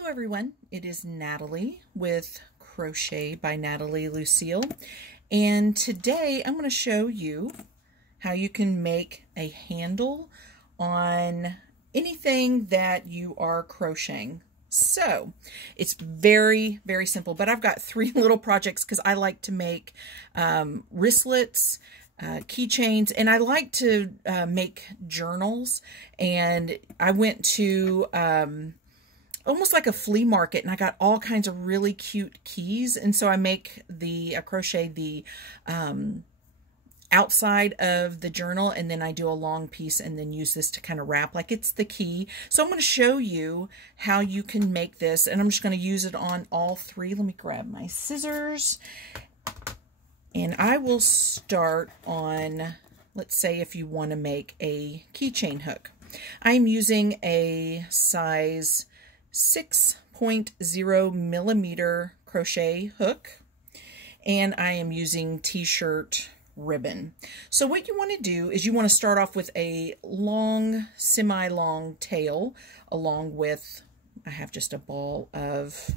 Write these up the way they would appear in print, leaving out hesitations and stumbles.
Hello everyone, it is Natalie with Crochet by NatalieLucille, and today I'm going to show you how you can make a handle on anything that you are crocheting. So it's very, very simple, but I've got three little projects because I like to make wristlets, keychains, and I like to make journals. And I went to almost like a flea market, and I got all kinds of really cute keys. And so I make I crochet the outside of the journal, and then I do a long piece and then use this to kind of wrap like it's the key. So I'm going to show you how you can make this, and I'm just going to use it on all three. Let me grab my scissors, and I will start on, let's say if you want to make a keychain hook. I'm using a size 6.0 millimeter crochet hook, and I am using t-shirt ribbon. So what you want to do is you want to start off with a long, semi-long tail, along with, I have just a ball of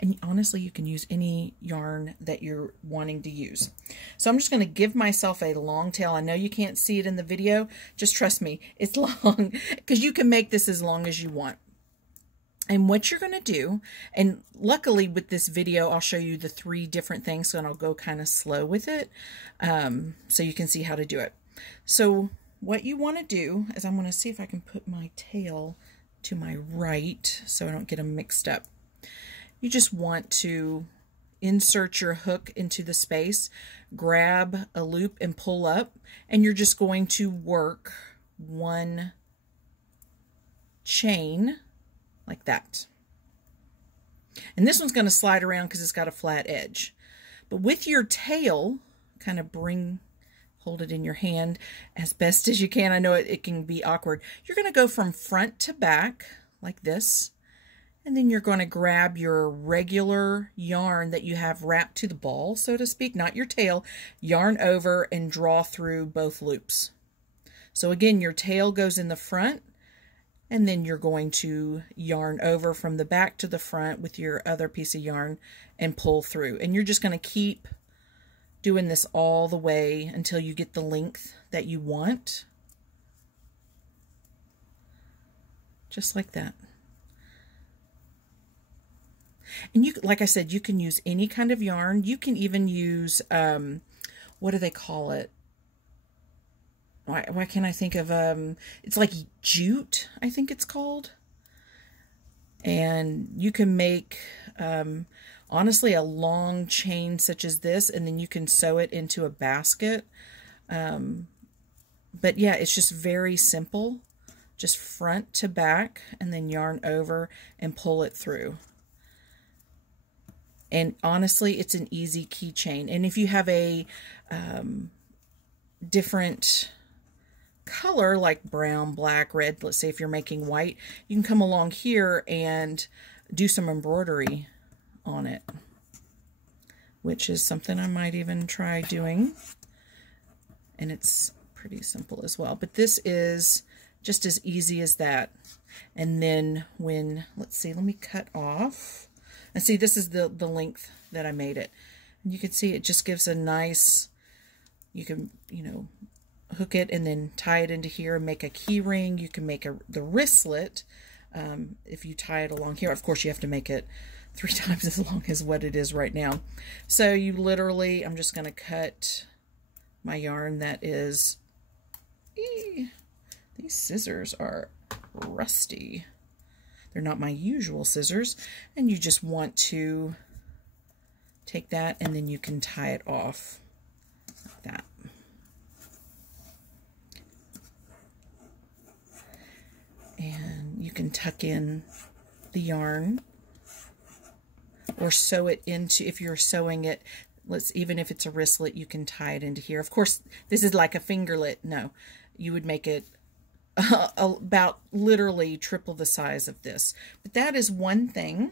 and honestly you can use any yarn that you're wanting to use. So I'm just going to give myself a long tail. I know you can't see it in the video, just trust me, it's long, because you can make this as long as you want. And what you're going to do, and luckily with this video, I'll show you the three different things, and I'll go kind of slow with it so you can see how to do it. So what you want to do is, I'm going to see if I can put my tail to my right so I don't get them mixed up. You just want to insert your hook into the space, grab a loop and pull up, and you're just going to work one chain like that. And this one's going to slide around because it's got a flat edge. But with your tail, kind of hold it in your hand as best as you can. I know it can be awkward. You're going to go from front to back like this. And then you're going to grab your regular yarn that you have wrapped to the ball, so to speak, not your tail, yarn over and draw through both loops. So again, your tail goes in the front, and then you're going to yarn over from the back to the front with your other piece of yarn and pull through. And you're just going to keep doing this all the way until you get the length that you want. Just like that. And you, like I said, you can use any kind of yarn. You can even use, what do they call it? Why can't I think of, it's like jute, I think it's called. And you can make, honestly, a long chain such as this, and then you can sew it into a basket. But yeah, it's just very simple. Just front to back, and then yarn over and pull it through. And honestly, it's an easy keychain. And if you have a different color, like brown, black, red, let's say if you're making white, you can come along here and do some embroidery on it, which is something I might even try doing. And it's pretty simple as well. But this is just as easy as that. And then when, let's see, let me cut off. And see, this is the length that I made it. And you can see it just gives a nice, you can, hook it and then tie it into here and make a key ring. You can make the wristlet if you tie it along here. Of course, you have to make it 3 times as long as what it is right now. So you literally, I'm just going to cut my yarn that is, these scissors are rusty. They're not my usual scissors. And you just want to take that, and then you can tie it off like that. And you can tuck in the yarn or sew it into, if you're sewing it, even if it's a wristlet, you can tie it into here. Of course, this is like a fingerlet. No, you would make it about literally triple the size of this. But that is one thing.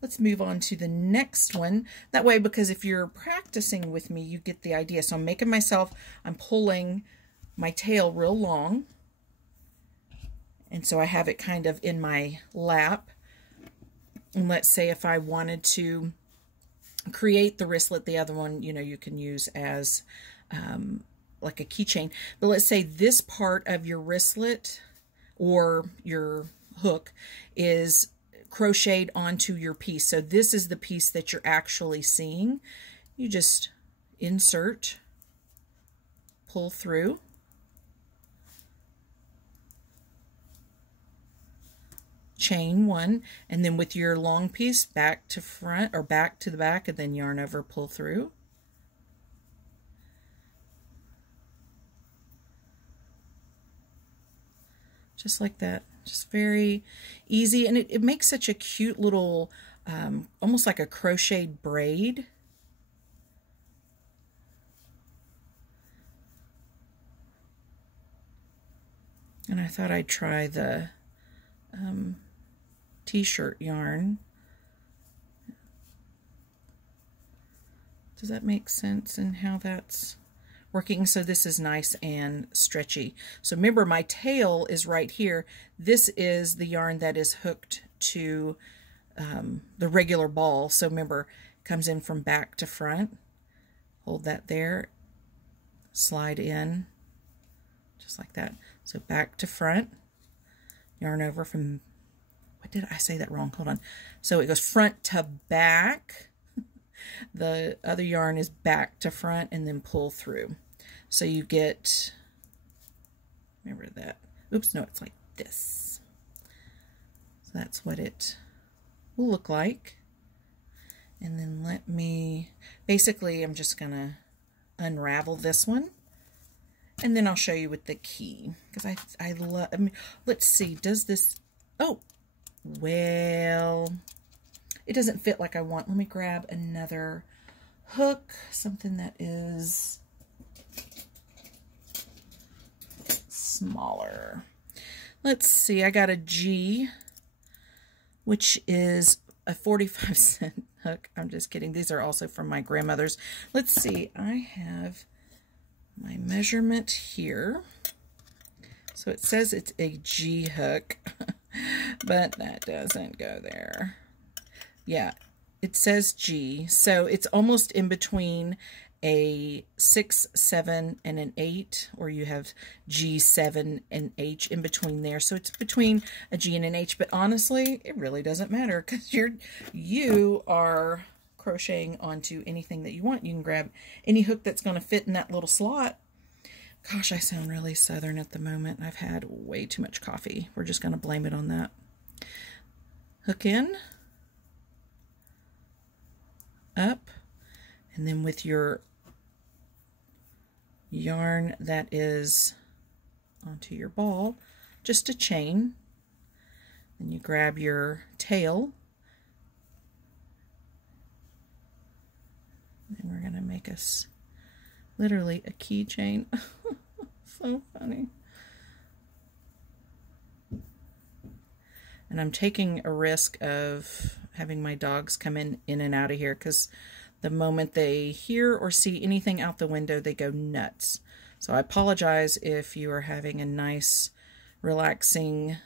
Let's move on to the next one. That way, because if you're practicing with me, you get the idea. So I'm pulling my tail real long. And so I have it kind of in my lap. And let's say if I wanted to create the wristlet, the other one, you know, you can use as like a keychain. But let's say this part of your wristlet or your hook is crocheted onto your piece. So this is the piece that you're actually seeing. You just insert, pull through, chain one, and then with your long piece back to front or back to the back, and then yarn over, pull through. Just like that. Just very easy, and it makes such a cute little, almost like a crocheted braid. And I thought I'd try the t-shirt yarn. Does that make sense in how that's working? So this is nice and stretchy. So remember, my tail is right here. This is the yarn that is hooked to the regular ball. So remember, it comes in from back to front. Hold that there. Slide in just like that. So back to front. Yarn over from, what did I say that wrong? Hold on. So it goes front to back. The other yarn is back to front, and then pull through. So you get, remember that. Oops, no, it's like this. So that's what it will look like. And then let me, basically I'm just gonna unravel this one. And then I'll show you with the key, because I love, I mean, let's see, does this, oh, well, it doesn't fit like I want. Let me grab another hook, something that is smaller. Let's see, I got a G, which is a 45-cent hook. I'm just kidding. These are also from my grandmother's. Let's see, I have my measurement here. So it says it's a G hook, but that doesn't go there. Yeah, it says G. So it's almost in between a 6, 7, and an 8, or you have G, 7, and H in between there. So it's between a G and an H, but honestly, it really doesn't matter, because you are crocheting onto anything that you want. You can grab any hook that's going to fit in that little slot. Gosh, I sound really southern at the moment. I've had way too much coffee. We're just going to blame it on that. Hook in, up, and then with your yarn that is onto your ball, just a chain. Then you grab your tail. And we're going to make us literally a keychain. So funny. And I'm taking a risk of having my dogs come in and out of here, because the moment they hear or see anything out the window, they go nuts. So I apologize if you are having a nice, relaxing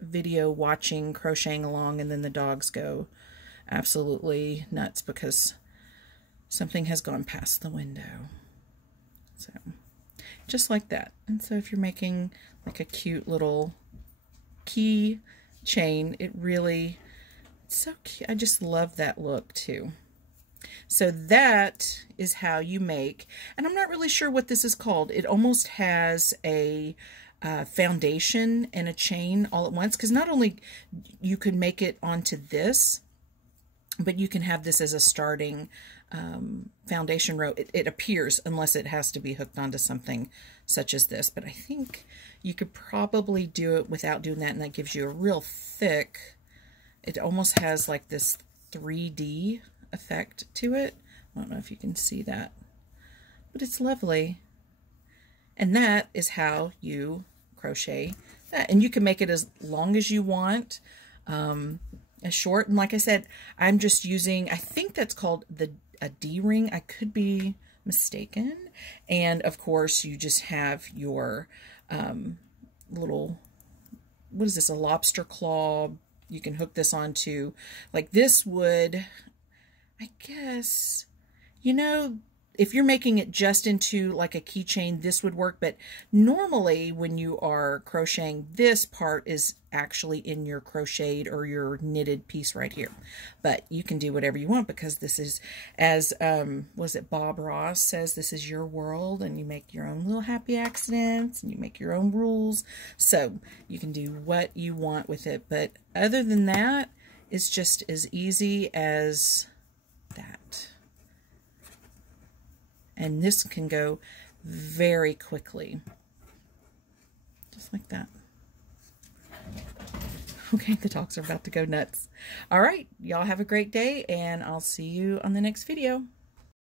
video watching, crocheting along, and then the dogs go absolutely nuts because something has gone past the window. So just like that. And so if you're making like a cute little key chain, it really, it's so cute. I just love that look too. So that is how you make, and I'm not really sure what this is called. It almost has a foundation and a chain all at once, because not only you can make it onto this, but you can have this as a starting foundation row. It appears, unless it has to be hooked onto something such as this, but I think you could probably do it without doing that, and that gives you a real thick, it almost has like this 3D effect to it. I don't know if you can see that, but it's lovely. And that is how you crochet that, and you can make it as long as you want, as short. And like I said, I'm just using, I think that's called a D-ring. I could be mistaken. And of course you just have your little, what is this, a lobster claw You can hook this onto, like this would, I guess, you know, if you're making it just into like a keychain, this would work. But normally when you are crocheting, this part is actually in your crocheted or your knitted piece right here. But you can do whatever you want, because this is, as was it Bob Ross says, this is your world, and you make your own little happy accidents and you make your own rules. So you can do what you want with it. But other than that, it's just as easy as that. And this can go very quickly, just like that. Okay, the dogs are about to go nuts. All right, y'all have a great day, and I'll see you on the next video.